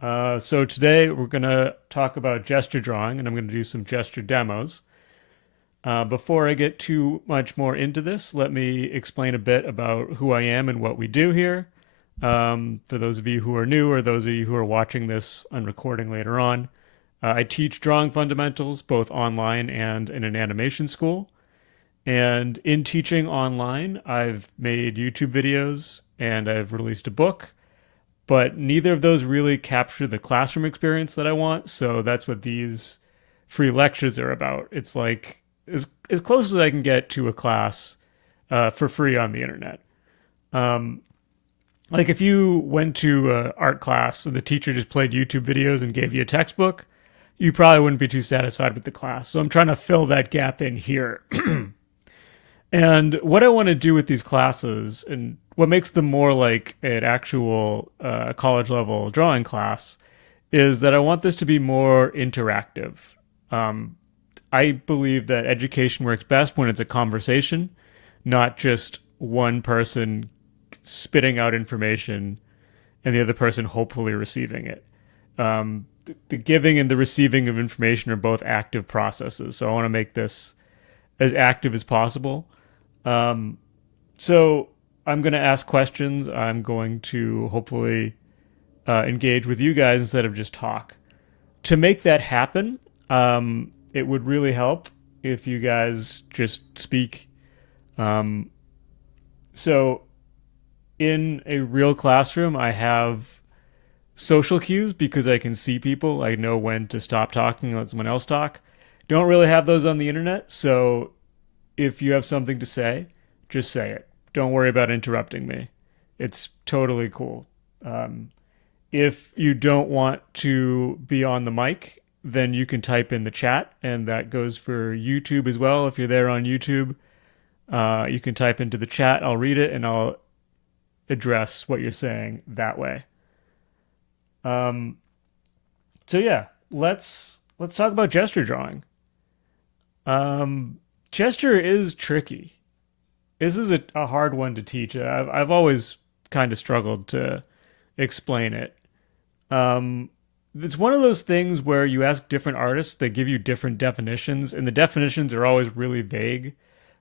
So today we're going to talk about gesture drawing, and I'm going to do some gesture demos. Before I get too much more into this, let me explain a bit about who I am and what we do here. For those of you who are new or those of you who are watching this on recording later on, I teach drawing fundamentals both online and in an animation school. And in teaching online, I've made YouTube videos and I've released a book, but neither of those really capture the classroom experience that I want. So that's what these free lectures are about. It's like as close as I can get to a class for free on the internet. Um, like if you went to an art class and the teacher just played YouTube videos and gave you a textbook, you probably wouldn't be too satisfied with the class. So I'm trying to fill that gap in here. And what I want to do with these classes and what makes them more like an actual college level drawing class is that I want this to be more interactive. Um, I believe that education works best when it's a conversation, not just one person spitting out information and the other person hopefully receiving it. The giving and the receiving of information are both active processes. So I want to make this as active as possible. Um, so I'm going to ask questions. I'm going to hopefully engage with you guys instead of just talk. To make that happen, it would really help if you guys just speak. Um, so in a real classroom, I have social cues because I can see people. I know when to stop talking and let someone else talk. Don't really have those on the internet. So if you have something to say, just say it. Don't worry about interrupting me. It's totally cool. Um, if you don't want to be on the mic, then you can type in the chat, and that goes for YouTube as well. If you're there on YouTube, you can type into the chat. I'll read it and I'll address what you're saying that way. Um, so yeah, let's talk about gesture drawing. Um, Gesture is tricky. This is a hard one to teach. I've always kind of struggled to explain it. Um, it's one of those things where you ask different artists, they give you different definitions, and the definitions are always really vague.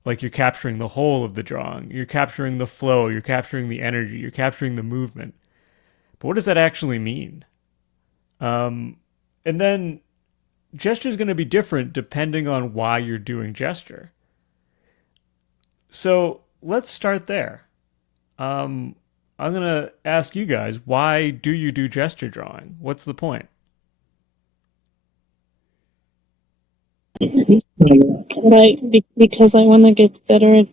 Like you're capturing the whole of the drawing, you're capturing the flow, you're capturing the energy, you're capturing the movement. But what does that actually mean? Um, and then gesture is going to be different depending on why you're doing gesture. So let's start there. Um, I'm going to ask you guys, why do you do gesture drawing? What's the point? Because I want to get better at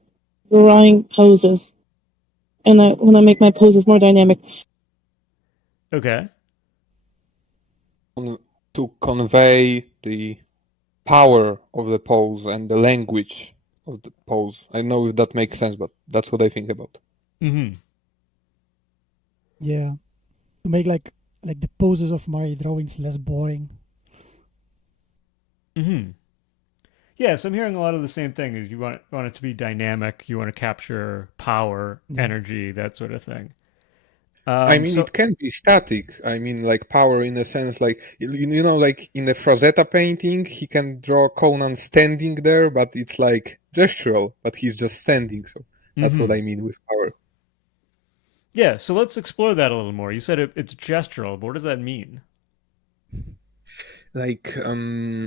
drawing poses, and I want to make my poses more dynamic. Okay. To convey the power of the pose and the language of the pose. I know if that makes sense, but that's what I think about. Mm-hmm. Yeah, to make like the poses of my drawings less boring. Mm-hmm. Yeah, so I'm hearing a lot of the same thing. Is you want it to be dynamic, you want to capture power, Yeah. energy, that sort of thing. I mean, So it can be static. I mean, like power in a sense, like you know, like in the Frazetta painting, he can draw Conan standing there, but it's like gestural, but he's just standing. So that's what mm-hmm. I mean with power. Yeah, so let's explore that a little more. You said it's gestural, but what does that mean? Like, how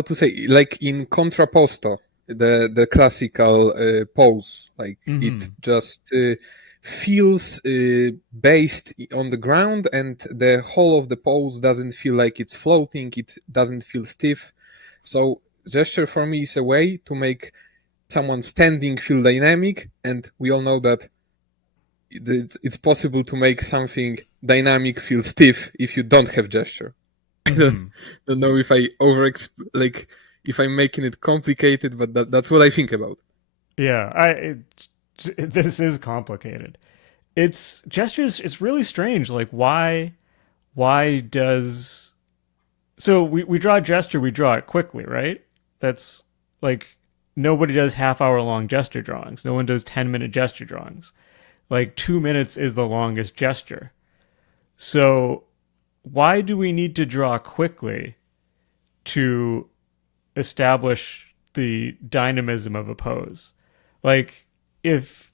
to say? Like in contrapposto, the classical pose, like Mm-hmm. it just feels based on the ground, and the whole of the pose doesn't feel like it's floating. It doesn't feel stiff. So gesture for me is a way to make someone standing feel dynamic, and we all know that it's possible to make something dynamic feel stiff if you don't have gesture. Mm-hmm. I don't know if I like if I'm making it complicated, but that's what I think about. Yeah, this is complicated. It's gestures. It's really strange. Like why does so we draw a gesture, we draw it quickly, right? That's like nobody does half-hour long gesture drawings. No one does 10-minute gesture drawings. Like 2 minutes is the longest gesture. So why do we need to draw quickly to establish the dynamism of a pose? Like, if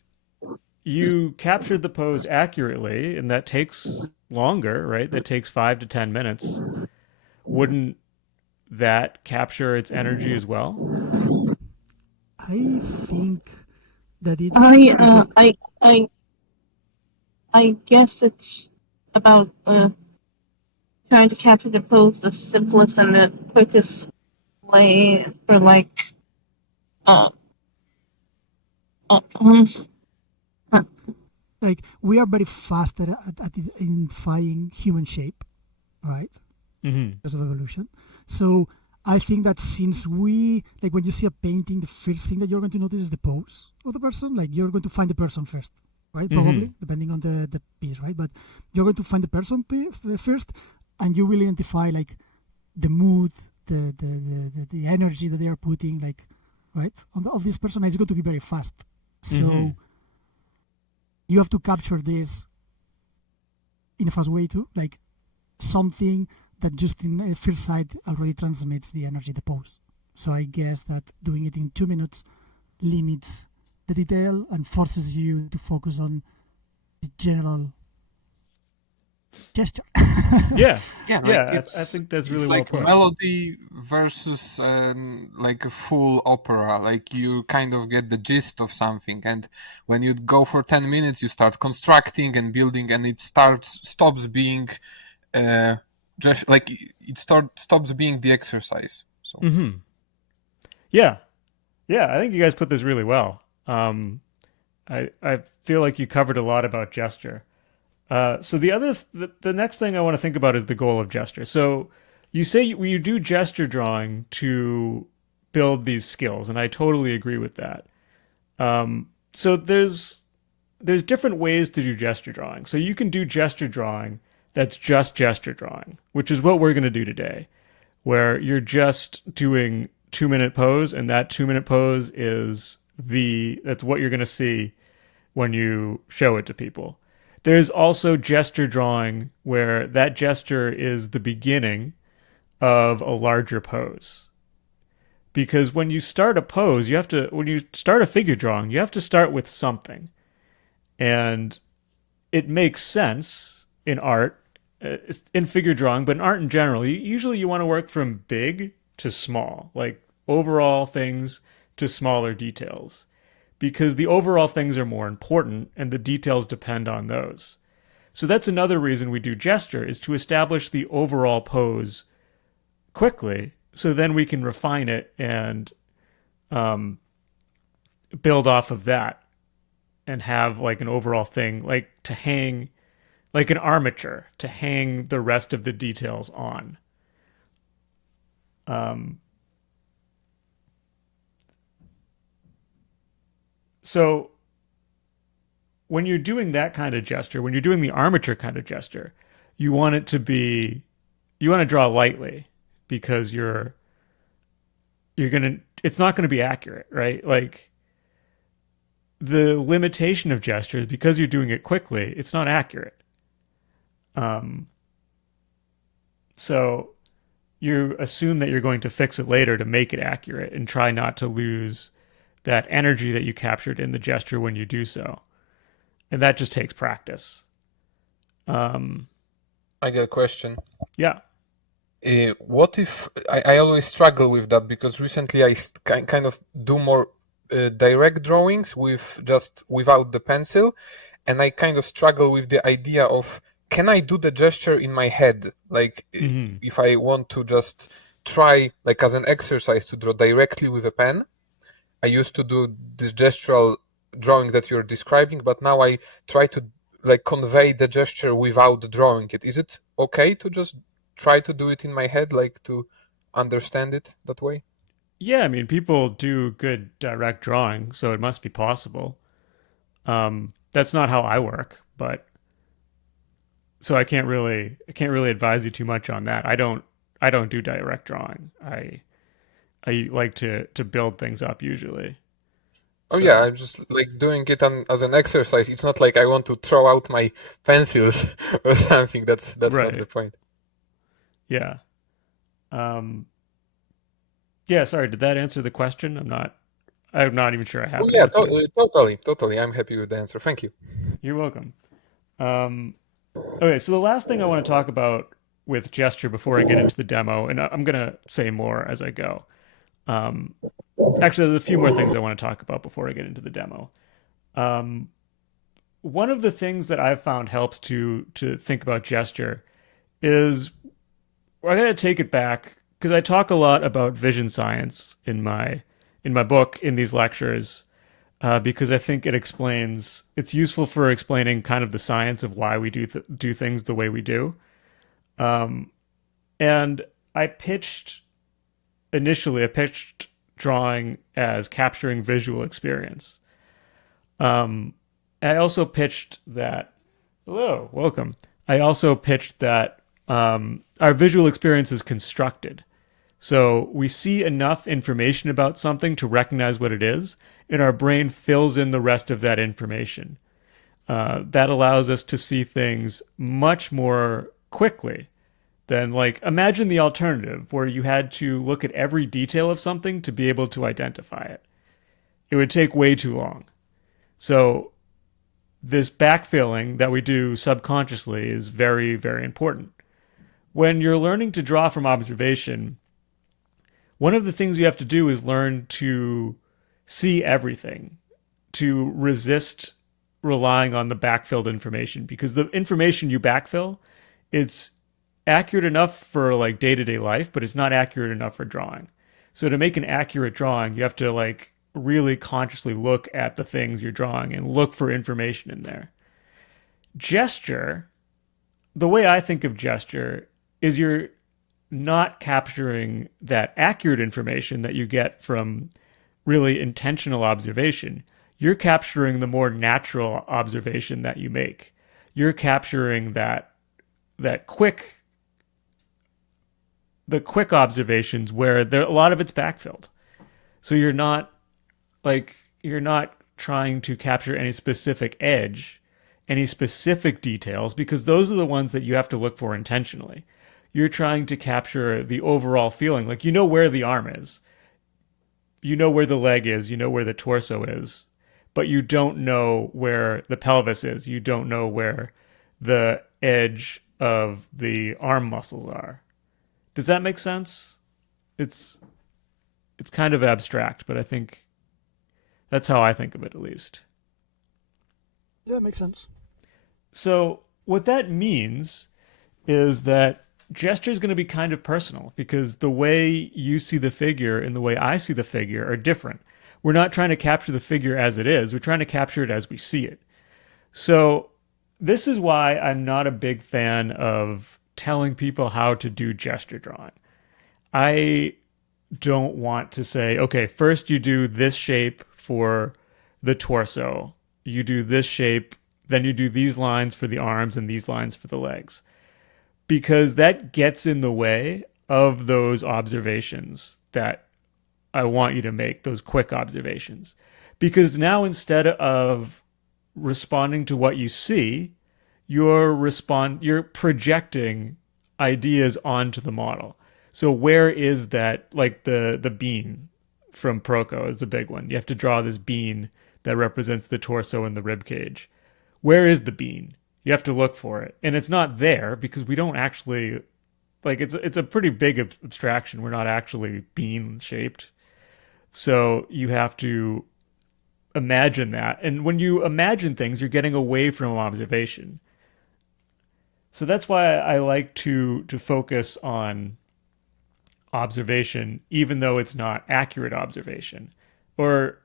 you captured the pose accurately, and that takes longer, right? That takes 5 to 10 minutes. Wouldn't that capture its energy as well? I think that it's I also I guess it's about trying to capture the pose the simplest and the quickest way for like uh, uh um like we are very fast at identifying human shape, right? Mm-hmm. Because of evolution. So I think that since we like when you see a painting, the first thing that you're going to notice is the pose of the person. Like you're going to find the person first, right? Mm-hmm. Probably depending on the piece, right? But you're going to find the person first, and you will identify like the mood, the energy that they are putting, like right on of this person. It's going to be very fast. So Mm-hmm. you have to capture this in a fast way too, like something that just in first sight already transmits the energy, the pose. So I guess that doing it in 2 minutes limits the detail and forces you to focus on the general gesture. Yeah. Yeah, like Yeah. I think that's really it's well like put. melody versus like a full opera. Like you kind of get the gist of something, and when you go for 10 minutes, you start constructing and building, and it stops being just like stops being the exercise. So Mm-hmm. Yeah. Yeah. I think you guys put this really well. I feel like you covered a lot about gesture. So the next thing I want to think about is the goal of gesture. So you say you do gesture drawing to build these skills, and I totally agree with that. So there's different ways to do gesture drawing. So you can do gesture drawing that's just gesture drawing, which is what we're going to do today, where you're just doing 2 minute pose, and that 2 minute pose is that's what you're going to see when you show it to people. There's also gesture drawing where that gesture is the beginning of a larger pose. Because when you start a pose, when you start a figure drawing, you have to start with something. And it makes sense in art, in figure drawing, but in art in general, usually you want to work from big to small, like overall things to smaller details, because the overall things are more important and the details depend on those. So that's another reason we do gesture, is to establish the overall pose quickly, so then we can refine it and um, build off of that and have like an overall thing, like to hang, like an armature to hang the rest of the details on. Um, so when you're doing that kind of gesture, when you're doing the armature kind of gesture, you want it to be, you want to draw lightly, because you're gonna, it's not going to be accurate, right? Like, the limitation of gestures, because you're doing it quickly, it's not accurate. Um, so you assume that you're going to fix it later to make it accurate, and try not to lose that energy that you captured in the gesture when you do so. And that just takes practice. Um, I get a question. yeah. What if I always struggle with that, because recently I kind of do more direct drawings with just without the pencil, and I kind of struggle with the idea of, can I do the gesture in my head? Like Mm-hmm. if I want to just try, like as an exercise, to draw directly with a pen. I used to do this gestural drawing that you're describing, but now I try to like convey the gesture without drawing it. Is it okay to just try to do it in my head, like to understand it that way? Yeah, I mean, people do good direct drawing, so it must be possible. That's not how I work, but so I can't really advise you too much on that. I don't do direct drawing. I like to build things up usually. Oh So, yeah, I'm just like doing it as an exercise. It's not like I want to throw out my pencils or something. That's not the right. point. Yeah. Um, yeah, sorry, did that answer the question? I'm not even sure I have Oh an yeah, answer. totally. I'm happy with the answer. Thank you. You're welcome. Um, okay, so the last thing I want to talk about with gesture before I get into the demo, and I'm gonna say more as I go. Um, actually, there's a few more things I want to talk about before I get into the demo. Um, one of the things that I've found helps to think about gesture is I gotta take it back because I talk a lot about vision science in my book in these lectures because I think it's useful for explaining kind of the science of why we do things the way we do. Um, and I pitched I pitched drawing as capturing visual experience. Um, I also pitched that. Hello, welcome. I also pitched that our visual experience is constructed. So we see enough information about something to recognize what it is, and our brain fills in the rest of that information. That allows us to see things much more quickly than, like, imagine the alternative where you had to look at every detail of something to be able to identify it. It would take way too long. So this backfilling that we do subconsciously is very, very important. When you're learning to draw from observation, one of the things you have to do is learn to see everything, to resist relying on the backfilled information because the information you backfill, it's accurate enough for like day-to-day life, but it's not accurate enough for drawing. So to make an accurate drawing, you have to like really consciously look at the things you're drawing and look for information in there. Gesture, the way I think of gesture is you're not capturing that accurate information that you get from really intentional observation. You're capturing the more natural observation that you make. You're capturing that quick observations where there a lot of it's backfilled. So you're not trying to capture any specific edge, any specific details because those are the ones that you have to look for intentionally. You're trying to capture the overall feeling, like you know where the arm is, you know where the leg is, you know where the torso is, but you don't know where the pelvis is. You don't know where the edge of the arm muscles are. Does that make sense? It's it's kind of abstract, but I think that's how I think of it at least. Yeah, makes sense. So what that means is that gesture is going to be kind of personal because the way you see the figure and the way I see the figure are different. We're not trying to capture the figure as it is, we're trying to capture it as we see it. So, this is why I'm not a big fan of telling people how to do gesture drawing. I don't want to say, okay, first you do this shape for the torso, you do this shape, then you do these lines for the arms and these lines for the legs because that gets in the way of those observations that I want you to make, those quick observations. Because now instead of responding to what you see, you're projecting ideas onto the model. So where is that, like the bean from Proco is a big one. You have to draw this bean that represents the torso and the rib cage. Where is the bean? You have to look for it. And it's not there because we don't actually like it's a pretty big abstraction. We're not actually bean shaped. So you have to imagine that. And when you imagine things, you're getting away from observation. So that's why I like to focus on observation, even though it's not accurate observation. Or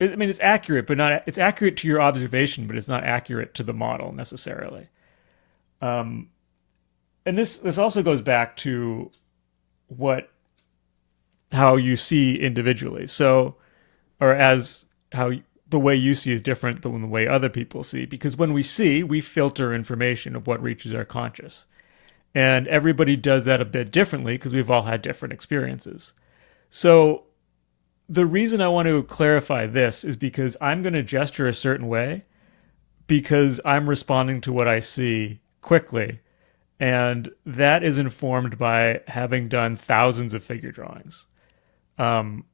I mean, it's accurate, but not it's accurate to your observation, but it's not accurate to the model necessarily. Um, and this also goes back to what how you see individually. So, or as how the way you see is different than the way other people see. Because when we see, we filter information of what reaches our conscious. And everybody does that a bit differently because we've all had different experiences. So the reason I want to clarify this is because I'm going to gesture a certain way because I'm responding to what I see quickly. And that is informed by having done thousands of figure drawings. Um,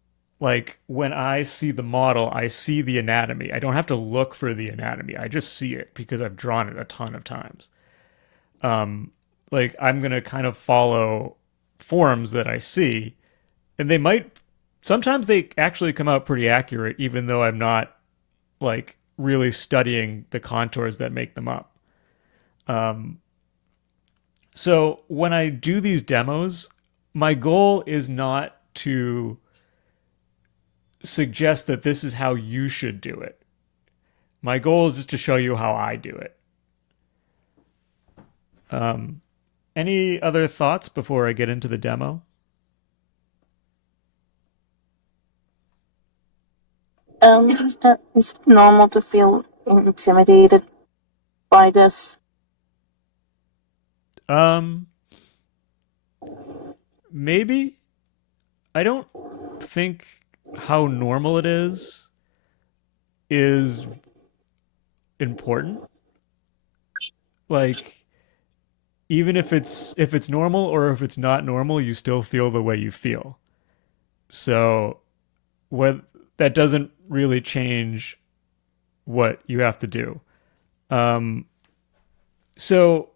like when I see the model, I see the anatomy. I don't have to look for the anatomy. I just see it because I've drawn it a ton of times. Um, like I'm going to kind of follow forms that I see, and they might sometimes they actually come out pretty accurate, even though I'm not like really studying the contours that make them up. Um, so when I do these demos, my goal is not to suggest that this is how you should do it. My goal is just to show you how I do it. Um, any other thoughts before I get into the demo? Is it normal to feel intimidated by this? Um, maybe. I don't think how normal it is important. Like even if it's normal or if it's not normal, you still feel the way you feel. So what that doesn't really change what you have to do. Um, so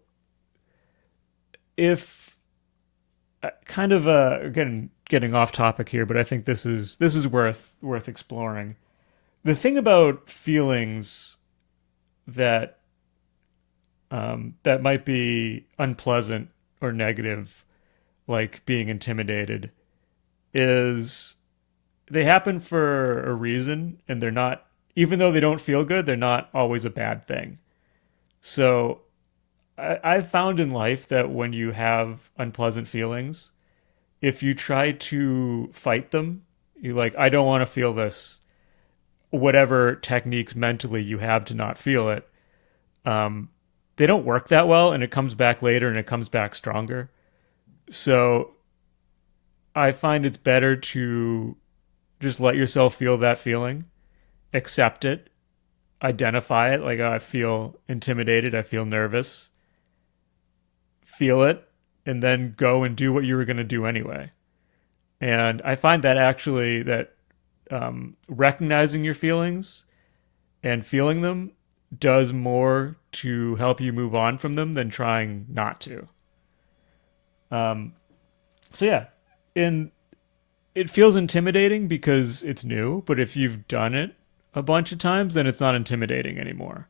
if kind of getting off topic here, but I think this is worth exploring. The thing about feelings that that might be unpleasant or negative, like being intimidated, is they happen for a reason, and they're not, even though they don't feel good, they're not always a bad thing. So I've found in life that when you have unpleasant feelings, if you try to fight them, you like, I don't want to feel this, whatever techniques mentally you have to not feel it, um, they don't work that well, and it comes back later and it comes back stronger. So I find it's better to just let yourself feel that feeling, accept it, identify it. Like, oh, I feel intimidated, I feel nervous, feel it, and then go and do what you were going to do anyway. And I find that actually that recognizing your feelings and feeling them does more to help you move on from them than trying not to. Um, so yeah, and it feels intimidating because it's new, but if you've done it a bunch of times, then it's not intimidating anymore.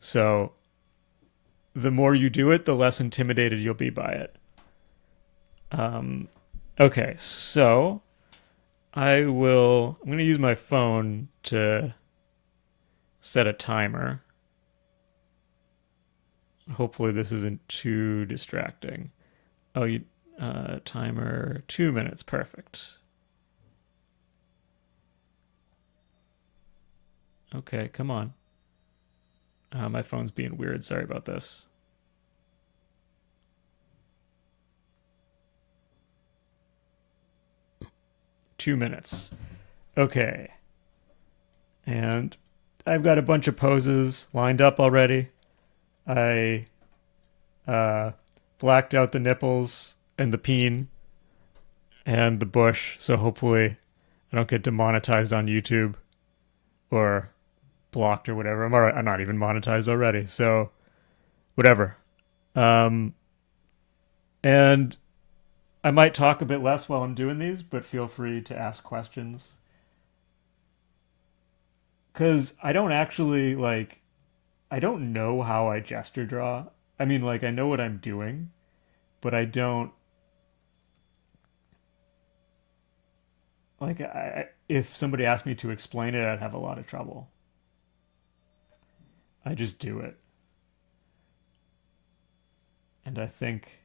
So the more you do it, the less intimidated you'll be by it. Um, okay, so I'm going to use my phone to set a timer. Hopefully this isn't too distracting. Oh, timer 2 minutes. Perfect. Okay, come on. My phone's being weird. Sorry about this. $2. Okay. And I've got a bunch of poses lined up already. I blacked out the nipples and the peen and the bush, so hopefully I don't get demonetized on YouTube or blocked or whatever. I'm not even monetized already, so whatever. Um, and I might talk a bit less while I'm doing these, but feel free to ask questions. Because I don't actually, like, I don't know how I gesture draw. I mean, like, I know what I'm doing, but I don't, like, if somebody asked me to explain it, I'd have a lot of trouble. I just do it. And I think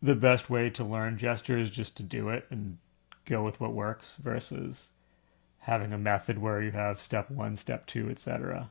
the best way to learn gesture is just to do it and go with what works versus having a method where you have step one, step two, etc.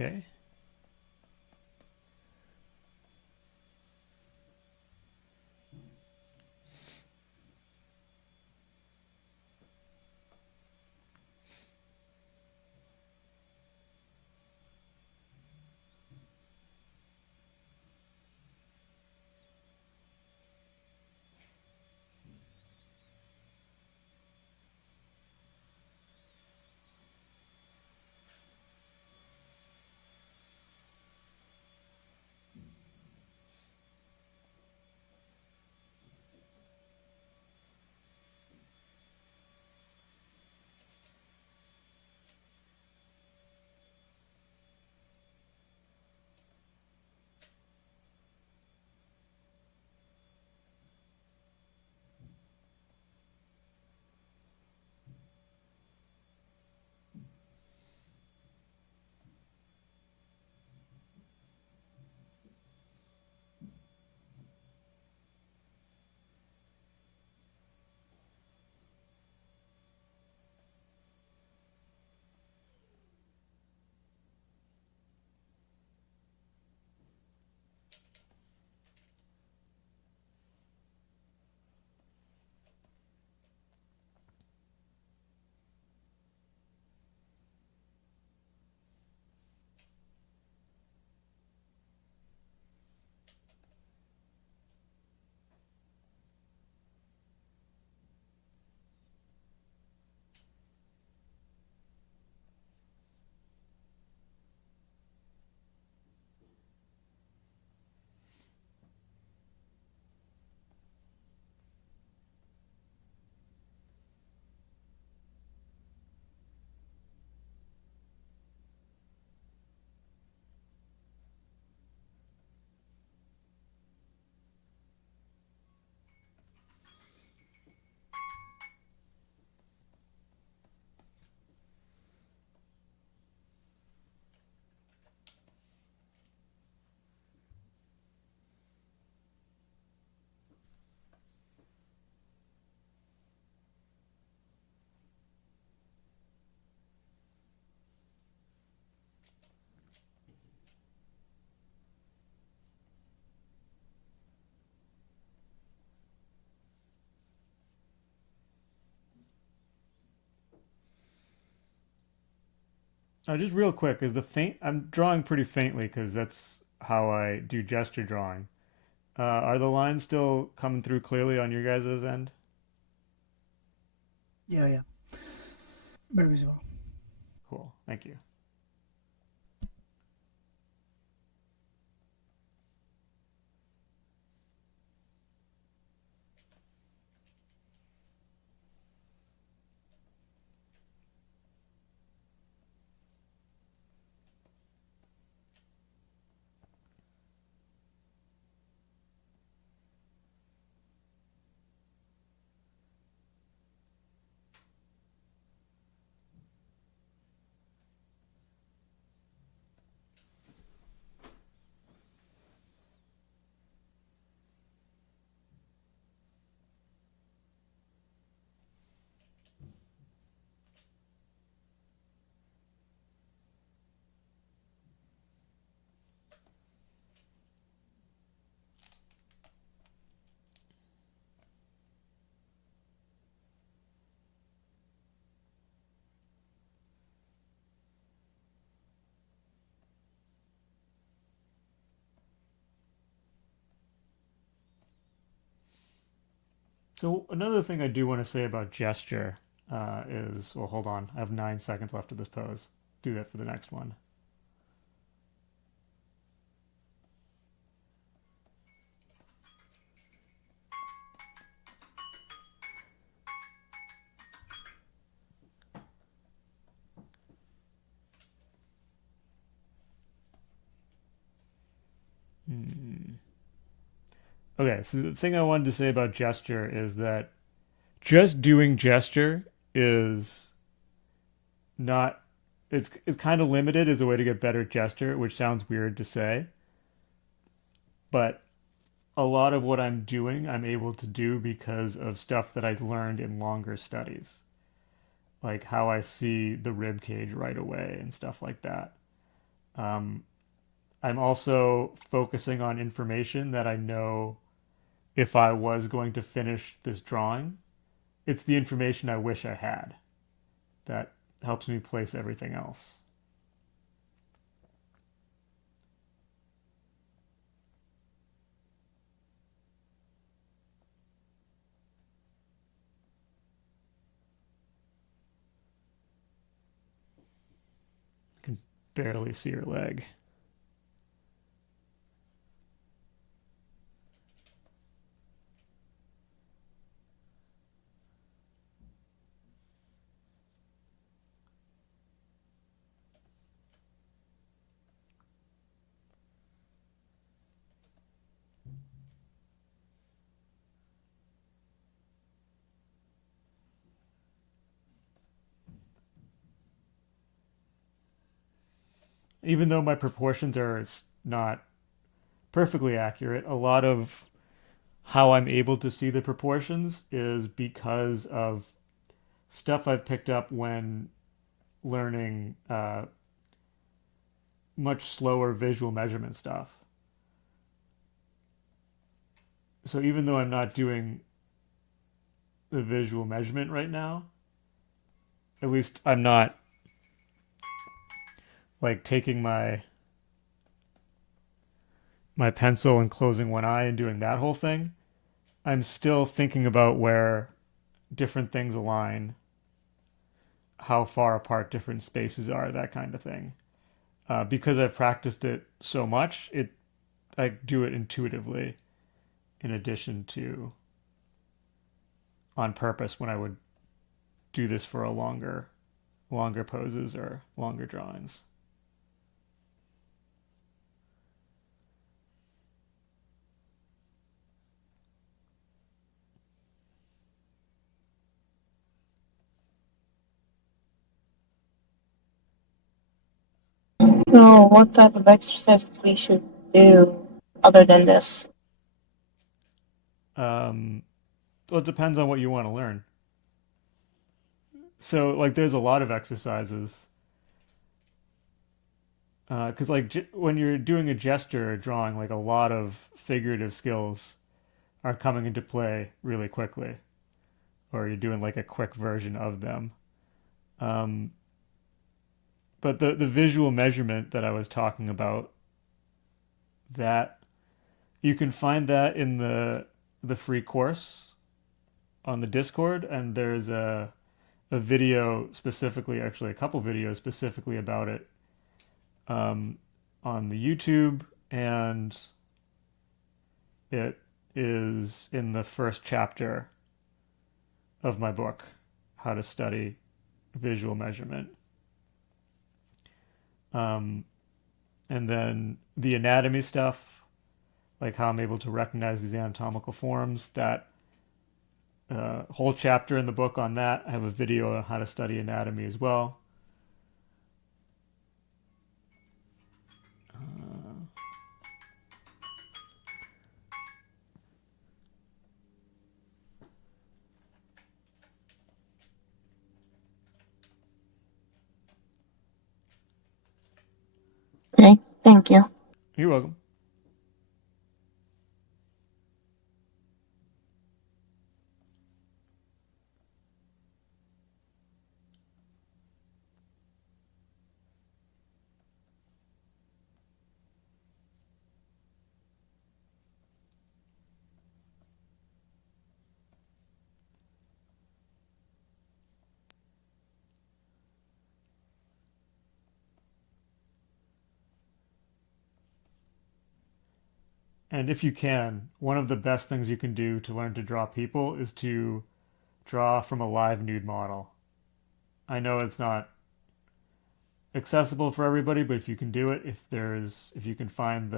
Okay. Just real quick, is the faint? I'm drawing pretty faintly because that's how I do gesture drawing. Are the lines still coming through clearly on your guys' end? Yeah, yeah. Very visible. Cool. Thank you. So another thing I do want to say about gesture is, well, hold on. I have 9 seconds left of this pose. Do that for the next one. Hmm. Okay, so the thing I wanted to say about gesture is that just doing gesture is not it's kind of limited as a way to get better at gesture, which sounds weird to say, but a lot of what I'm doing, I'm able to do because of stuff that I learned in longer studies, like how I see the rib cage right away and stuff like that. Um, I'm also focusing on information that I know if I was going to finish this drawing, it's the information I wish I had that helps me place everything else. I can barely see her leg. Even though my proportions are not perfectly accurate, a lot of how I'm able to see the proportions is because of stuff I've picked up when learning much slower visual measurement stuff. So even though I'm not doing the visual measurement right now, at least I'm not like taking my pencil and closing one eye and doing that whole thing. I'm still thinking about where different things align, how far apart different spaces are, that kind of thing. Because I've practiced it so much, I do it intuitively in addition to on purpose when I would do this for a longer poses or longer drawings. So, what type of exercises we should do other than this? Well, it depends on what you want to learn. So, like, there's a lot of exercises. Because, when you're doing a gesture or drawing, like, a lot of figurative skills are coming into play really quickly, or you're doing like a quick version of them. Um, but the visual measurement that I was talking about, that you can find that in the free course on the Discord, and there's a video specifically, actually a couple videos specifically about it, um, on the YouTube, and it is in the first chapter of my book, How to Study Visual Measurement. Um, and then the anatomy stuff, like how I'm able to recognize these anatomical forms, that whole chapter in the book on that. I have a video on how to study anatomy as well. Okay, thank you. You're welcome. And if you can, one of the best things you can do to learn to draw people is to draw from a live nude model. I know it's not accessible for everybody, but if you can do it, if you can find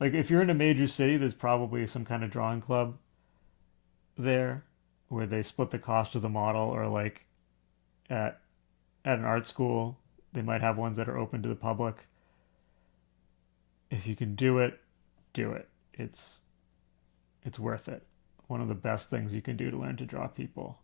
like if you're in a major city, there's probably some kind of drawing club there where they split the cost of the model, or like at an art school, they might have ones that are open to the public. If you can do it, do it. It's worth it. One of the best things you can do to learn to draw people.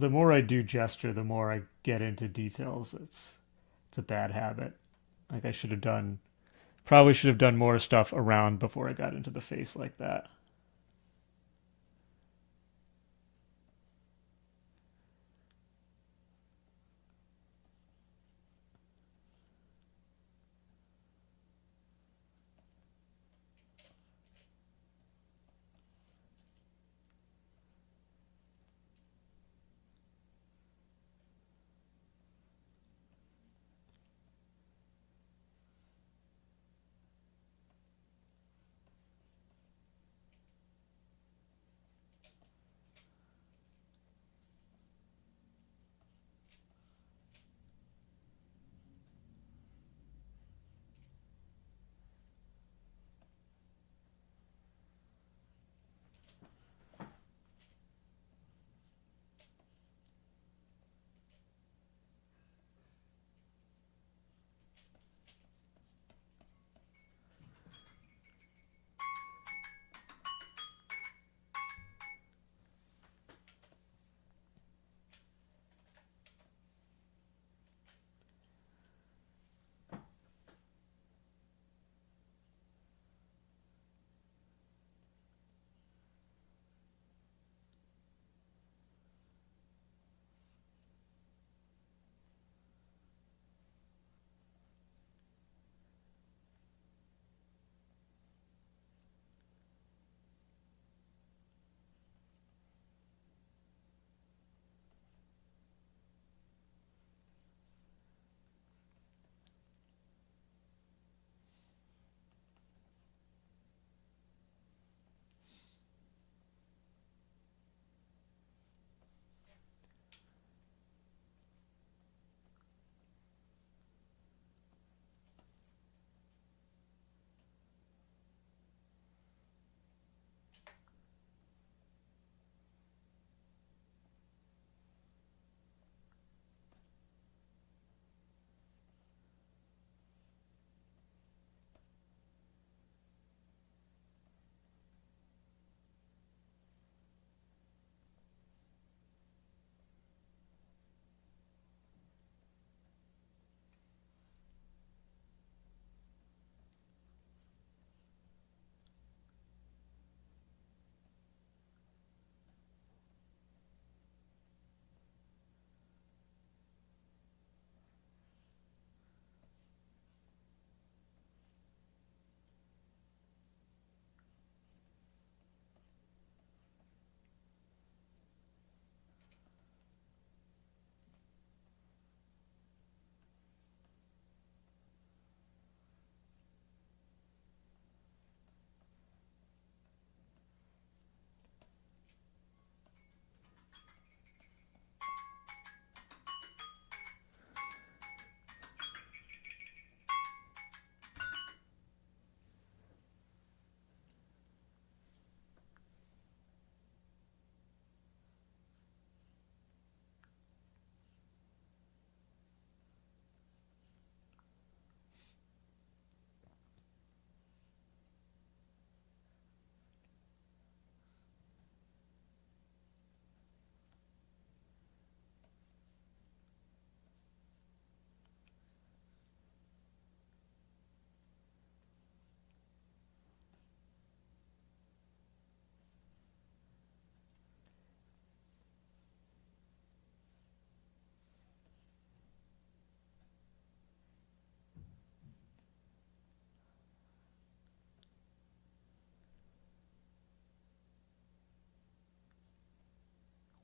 the more I do gesture, the more I get into details. It's a bad habit. Like I should have done probably should have done more stuff around before I got into the face like that.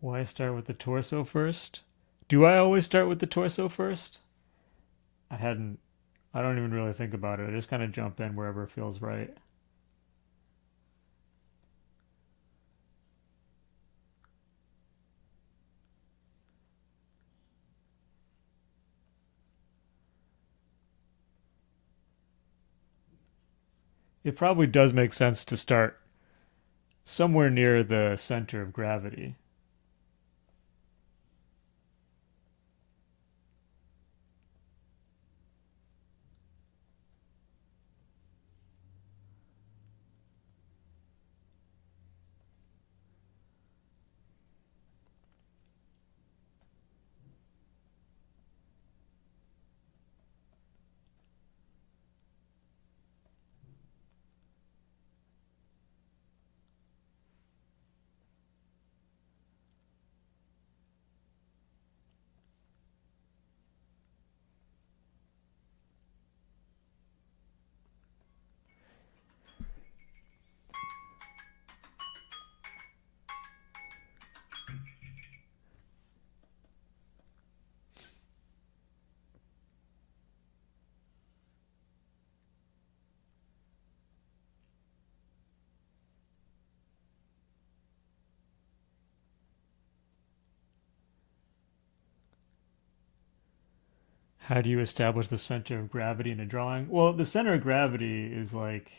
Why start with the torso first? Do I always start with the torso first? I hadn't I don't even really think about it. I just kind of jump in wherever it feels right. It probably does make sense to start somewhere near the center of gravity. How do you establish the center of gravity in a drawing? Well, the center of gravity is like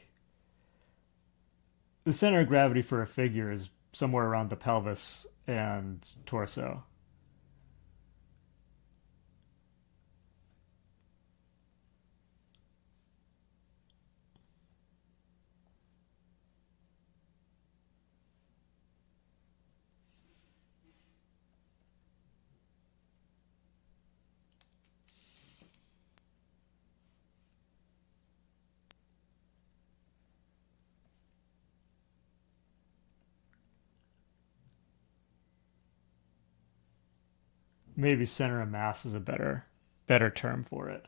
the center of gravity for a figure is somewhere around the pelvis and torso. Maybe center of mass is a better term for it.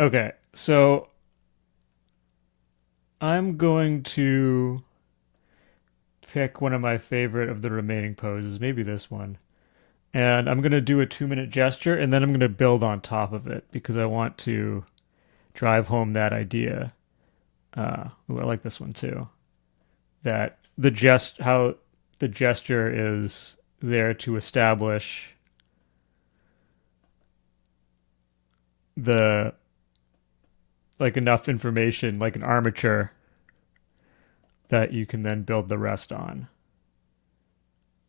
Okay, so I'm going to pick one of my favorite of the remaining poses, maybe this one. And I'm going to do a 2 minute gesture and then I'm going to build on top of it because I want to drive home that idea. Ooh, I like this one too. That how the gesture is there to establish the like enough information, like an armature that you can then build the rest on.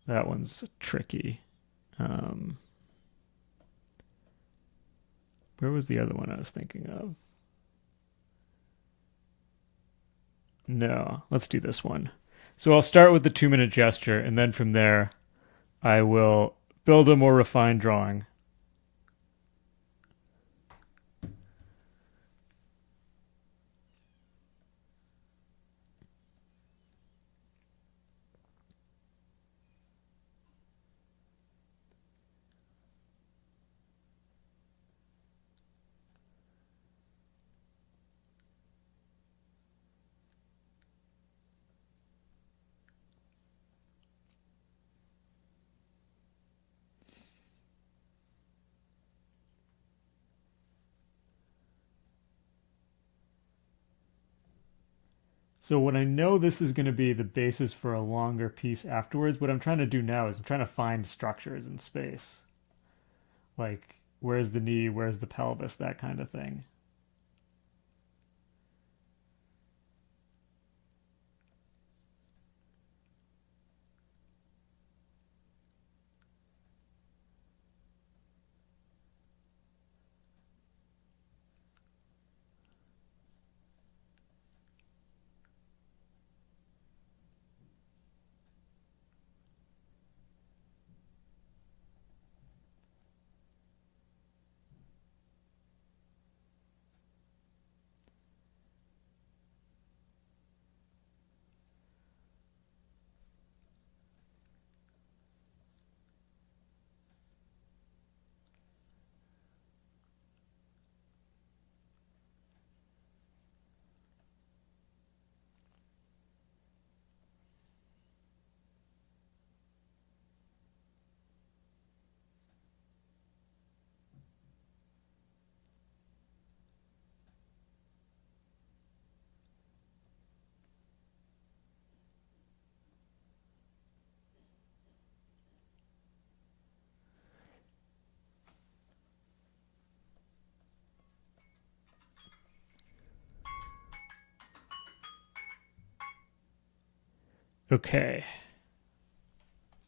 That one's tricky. Um, where was the other one I was thinking of? No, let's do this one. So I'll start with the 2 minute gesture, and then from there, I will build a more refined drawing. So when I know this is going to be the basis for a longer piece afterwards, what I'm trying to do now is I'm trying to find structures in space. Like, where's the knee, where's the pelvis, that kind of thing. Okay.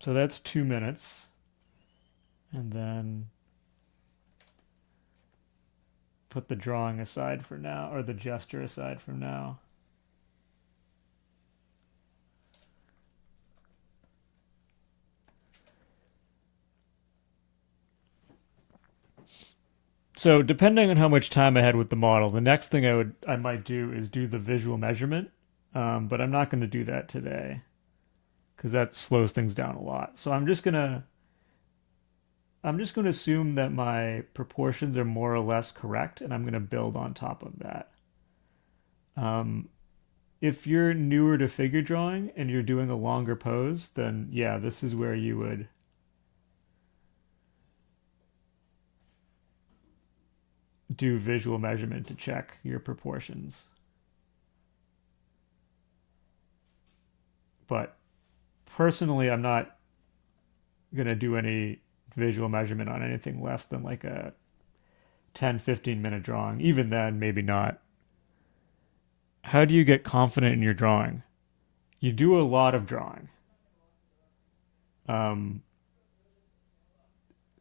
So that's 2 minutes. And then put the drawing aside for now, or the gesture aside for now. So depending on how much time I had with the model, the next thing I might do is do the visual measurement, but I'm not going to do that today because that slows things down a lot. So I'm just going to assume that my proportions are more or less correct, and I'm going to build on top of that. If you're newer to figure drawing and you're doing a longer pose, then yeah, this is where you would do visual measurement to check your proportions. But personally, I'm not going to do any visual measurement on anything less than like a 10-15 minute drawing. Even then, maybe not. How do you get confident in your drawing? You do a lot of drawing.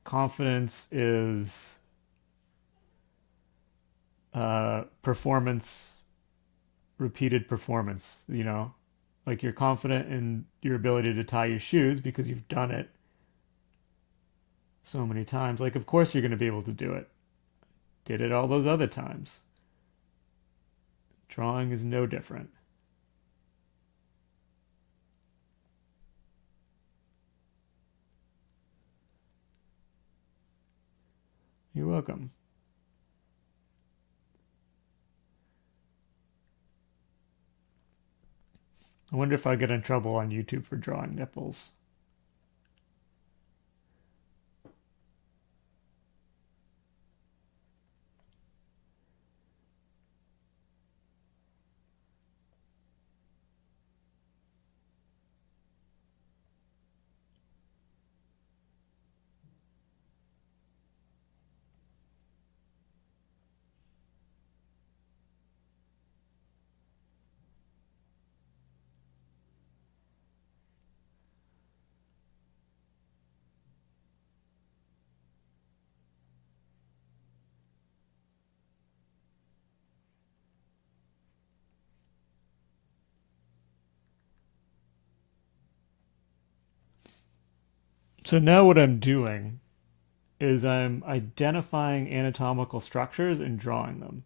Confidence is performance, repeated performance, you know? Like you're confident in your ability to tie your shoes because you've done it so many times. Like, of course you're going to be able to do it. Did it all those other times. Drawing is no different. You're welcome. I wonder if I get in trouble on YouTube for drawing nipples. So now what I'm doing is I'm identifying anatomical structures and drawing them.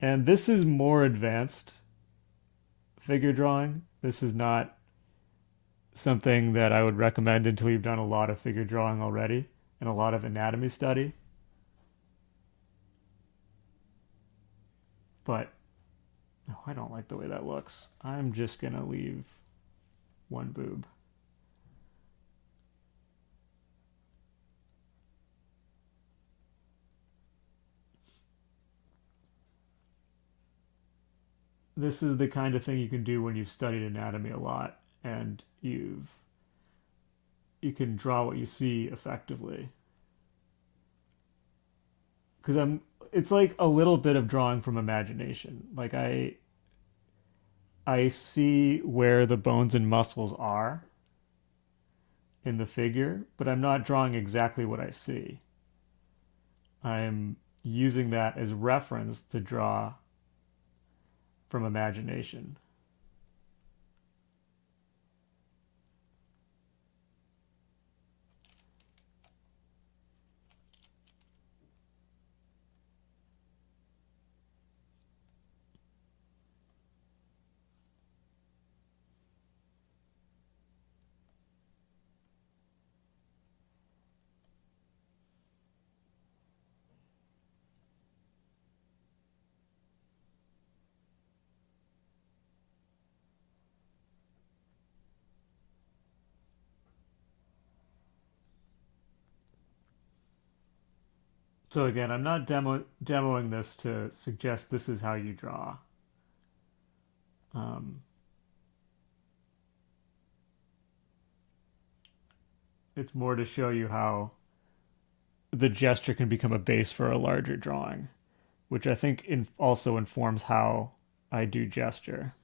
And this is more advanced figure drawing. This is not something that I would recommend until you've done a lot of figure drawing already and a lot of anatomy study. But no, I don't like the way that looks. I'm just going to leave one boob. This is the kind of thing you can do when you've studied anatomy a lot and you can draw what you see effectively. Because it's like a little bit of drawing from imagination. Like I see where the bones and muscles are in the figure, but I'm not drawing exactly what I see. I'm using that as reference to draw from imagination. So again, I'm not demoing this to suggest this is how you draw. It's more to show you how the gesture can become a base for a larger drawing, which I think also informs how I do gesture.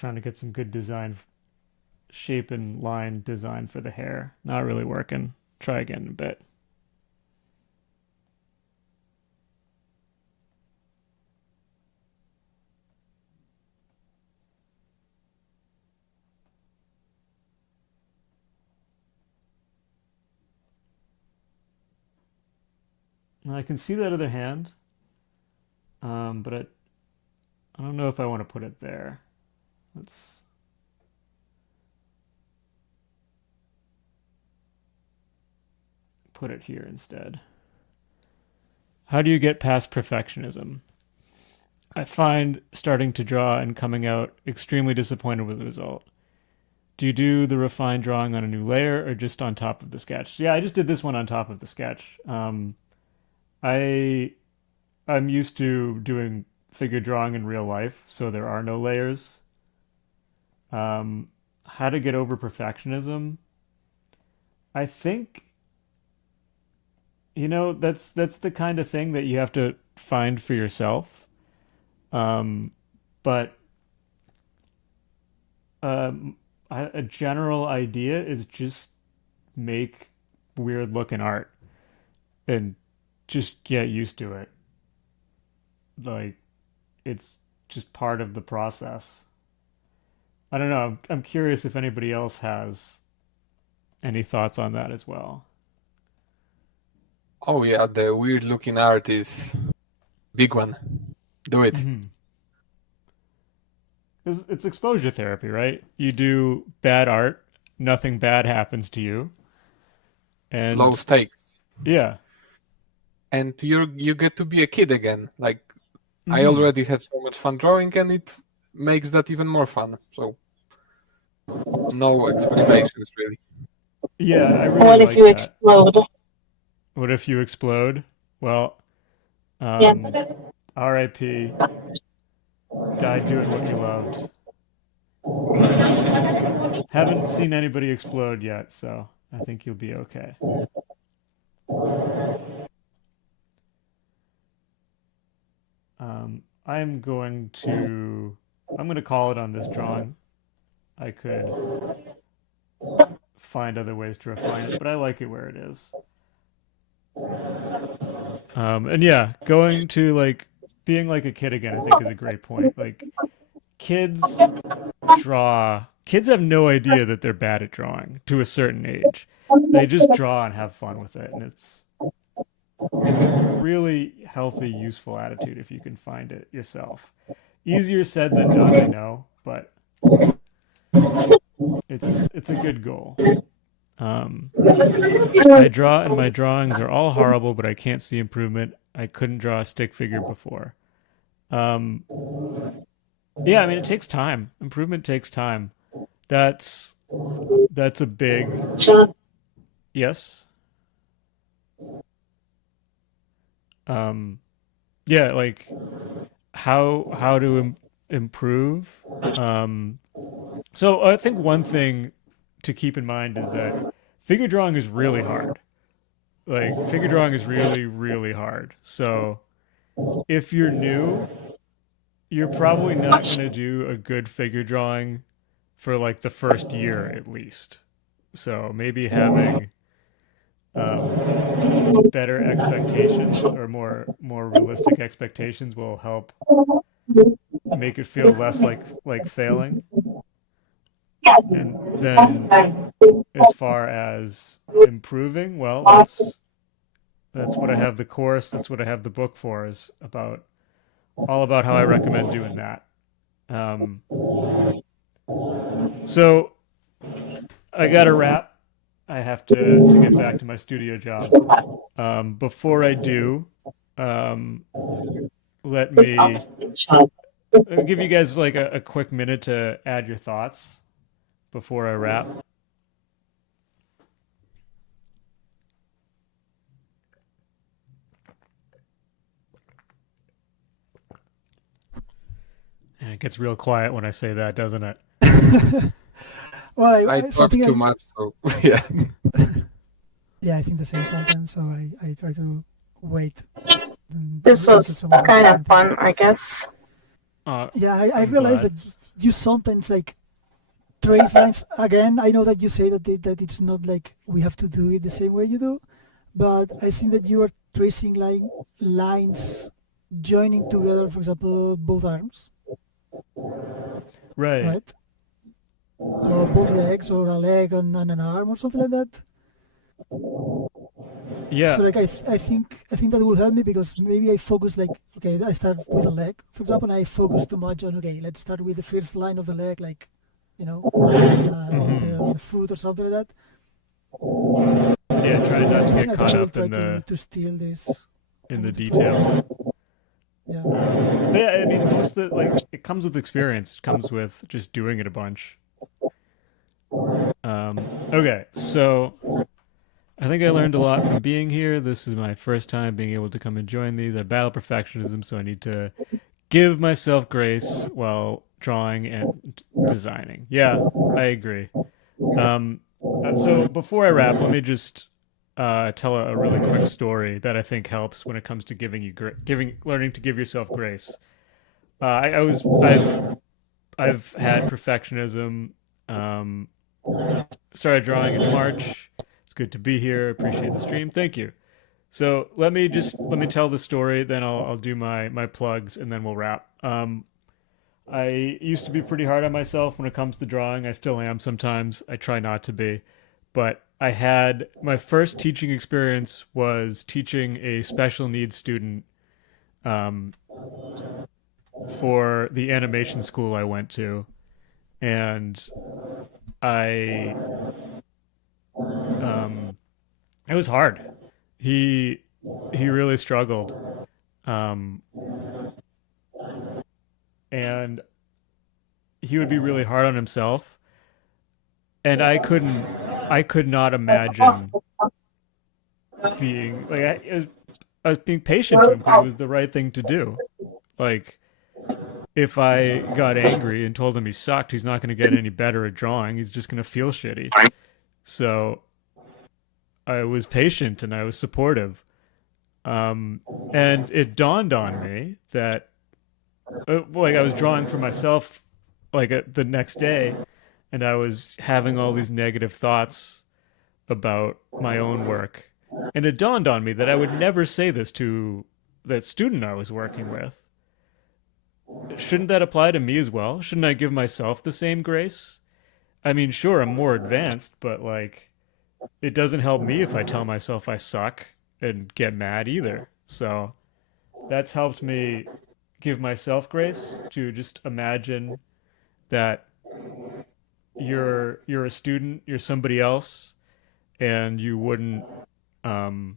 trying to get some good design, shape and line design for the hair. Not really working. Try again in a bit. Now I can see that other hand, but I don't know if I want to put it there. Let's put it here instead. How do you get past perfectionism? I find starting to draw and coming out extremely disappointed with the result. Do you do the refined drawing on a new layer or just on top of the sketch? Yeah, I just did this one on top of the sketch. I'm used to doing figure drawing in real life, so there are no layers. How to get over perfectionism? I think, that's the kind of thing that you have to find for yourself. But a general idea is just make weird looking art and just get used to it. Like, it's just part of the process. I don't know. I'm curious if anybody else has any thoughts on that as well. Oh yeah, the weird looking art is big one. Do it. Mm-hmm. It's exposure therapy, right? You do bad art, nothing bad happens to you, and Low stakes. yeah, And you get to be a kid again. Like I Mhm. already had so much fun drawing, and it makes that even more fun. So no expectations really. Yeah, I What really if like you that. explode? What if you explode? Well, Yeah. R.I.P. Died doing what you loved. Haven't seen anybody explode yet, so I think you'll be okay. I'm going to call it on this drawing. I could find other ways to refine it, but I like it where it is. And yeah, going to like being like a kid again, I think is a great point. Like kids kids have no idea that they're bad at drawing to a certain age. They just draw and have fun with it, and it's a really healthy, useful attitude if you can find it yourself. Easier said than done, I know, but it's a good goal. I draw and my drawings are all horrible, but I can't see improvement. I couldn't draw a stick figure before. Yeah, I mean it takes time. Improvement takes time. That's a big yes. Yeah, like how to improve. So I think one thing to keep in mind is that figure drawing is really hard. Like figure drawing is really, really hard. So if you're new, you're probably not going to do a good figure drawing for like the first year at least. So maybe having better expectations or more realistic expectations will help make it feel less like failing. And then as far as improving, well, that's what I have the course, that's what I have the book for, is all about how I recommend doing that. So I got to wrap. I have to get back to my studio job. Before I do, let me give you guys like a quick minute to add your thoughts before I wrap. And it gets real quiet when I say that, doesn't it? Well, I talk something too much, so yeah. Yeah, I think the same sometimes. So I try to wait. This until was someone else kind of can- fun, I guess. Yeah, I I'm realized glad. that you sometimes like trace lines again. I know that you say that it's not like we have to do it the same way you do, but I think that you are tracing lines joining together, for example, both arms, Right. right? Or both legs, or a leg and an arm, or something like that. Yeah. So like I think that will help me, because maybe I focus like, okay, I start with a leg, for example, and I focus too much on, okay, let's start with the first line of the leg, like, Hmm. on the foot or something like that. Yeah, So trying yeah, not I to think get I think caught I will up try to steal this in kind the of different details. ways. Yeah. But yeah, I mean, most of the like it comes with experience. It comes with just doing it a bunch. Okay, so I think I learned a lot from being here. This is my first time being able to come and join these. I battle perfectionism, so I need to give myself grace while drawing and designing. Yeah, I agree. Um, so before I wrap, let me just tell a really quick story that I think helps when it comes to learning to give yourself grace. I've had perfectionism. Um, Started drawing in March. It's good to be here. Appreciate the stream. Thank you. So let me tell the story, then I'll do my plugs, and then we'll wrap. I used to be pretty hard on myself when it comes to drawing. I still am sometimes. I try not to be, but I had my first teaching experience was teaching a special needs student um, for the animation school I went to, and I it was hard. He he really struggled, um, and he would be really hard on himself, and I could not imagine being like I was being patient to him because it was the right thing to do. Like if I got angry and told him he sucked, he's not going to get any better at drawing. He's just going to feel shitty. So I was patient and I was supportive. Um, and it dawned on me that like I was drawing for myself like the next day, and I was having all these negative thoughts about my own work. And it dawned on me that I would never say this to that student I was working with. Shouldn't that apply to me as well? Shouldn't I give myself the same grace? I mean, sure, I'm more advanced, but like, it doesn't help me if I tell myself I suck and get mad either. So that's helped me give myself grace to just imagine that you're a student, you're somebody else, and um,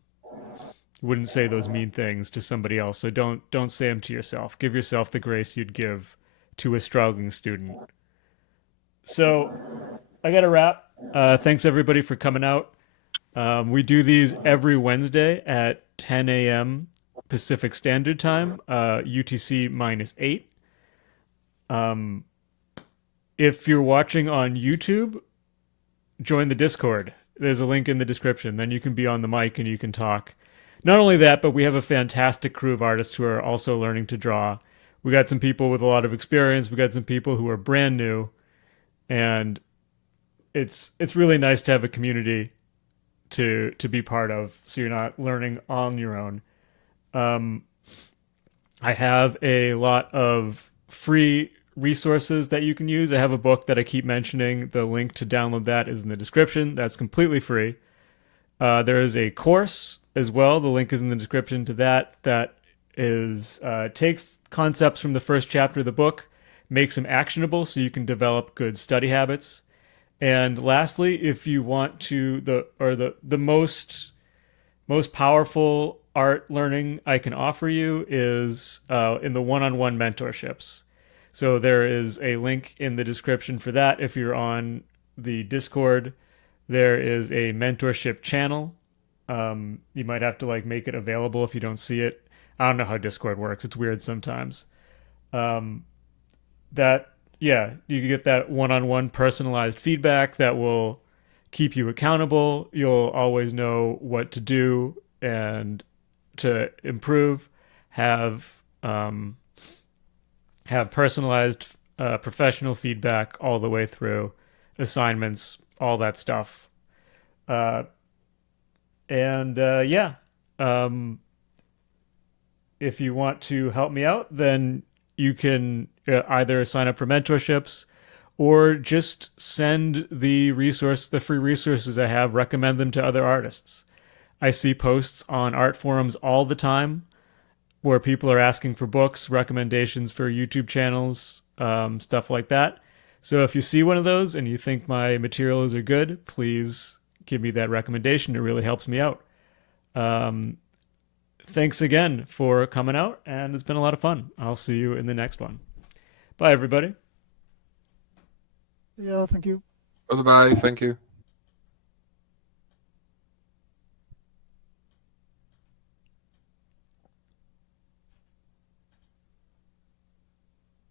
wouldn't say those mean things to somebody else. So don't say them to yourself. Give yourself the grace you'd give to a struggling student. So I got to wrap. Thanks everybody for coming out. We do these every Wednesday at 10 a.m. Pacific Standard Time, UTC -8. Um, if you're watching on YouTube, join the Discord. There's a link in the description. Then you can be on the mic and you can talk. Not only that, but we have a fantastic crew of artists who are also learning to draw. We got some people with a lot of experience. We got some people who are brand new, and it's really nice to have a community to be part of, so you're not learning on your own. Um, I have a lot of free resources that you can use. I have a book that I keep mentioning. The link to download that is in the description. That's completely free. There is a course as well. The link is in the description to that. That is takes concepts from the first chapter of the book, makes them actionable so you can develop good study habits. And lastly, if you want to the most powerful art learning I can offer you is in the one-on-one mentorships. So there is a link in the description for that. If you're on the Discord, there is a mentorship channel. You might have to like make it available if you don't see it. I don't know how Discord works. It's weird sometimes. Um, that yeah, you can get that one-on-one personalized feedback that will keep you accountable. You'll always know what to do and to improve. Have have personalized professional feedback all the way through, assignments, all that stuff. Uh, and yeah, um, if you want to help me out, then you can either sign up for mentorships or just send the free resources I have, recommend them to other artists. I see posts on art forums all the time where people are asking for books, recommendations for YouTube channels, stuff like that. So if you see one of those and you think my materials are good, please give me that recommendation. It really helps me out. Um, Thanks again for coming out, and it's been a lot of fun. I'll see you in the next one. Bye, everybody. Yeah, thank you. Goodbye. Thank you.